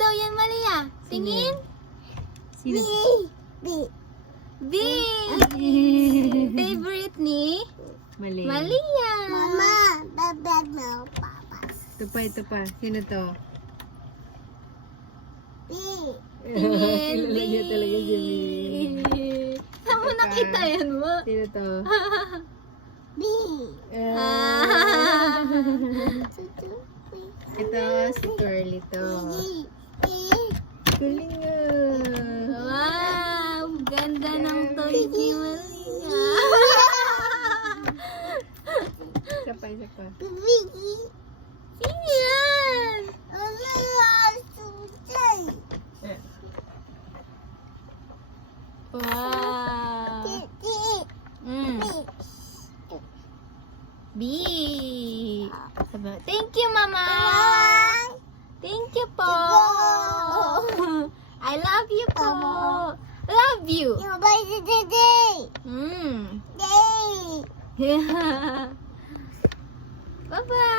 daw yan, Malia? Tingin. Sino? B. Favorite ni Mali. Malia. babad mo, papa. Ito pa. Sino to? Tingin, Kilala niya talaga si B. Saan mo nakita yan mo? Sino to? Ah. Ito, si Curly to. Galing nga. Wow, ganda ng toy ni Malia. Isa pa. Sino yan? Wow. B. Thank you, Mama. Thank you po. I love you po. Love you. Mm. Bye-bye.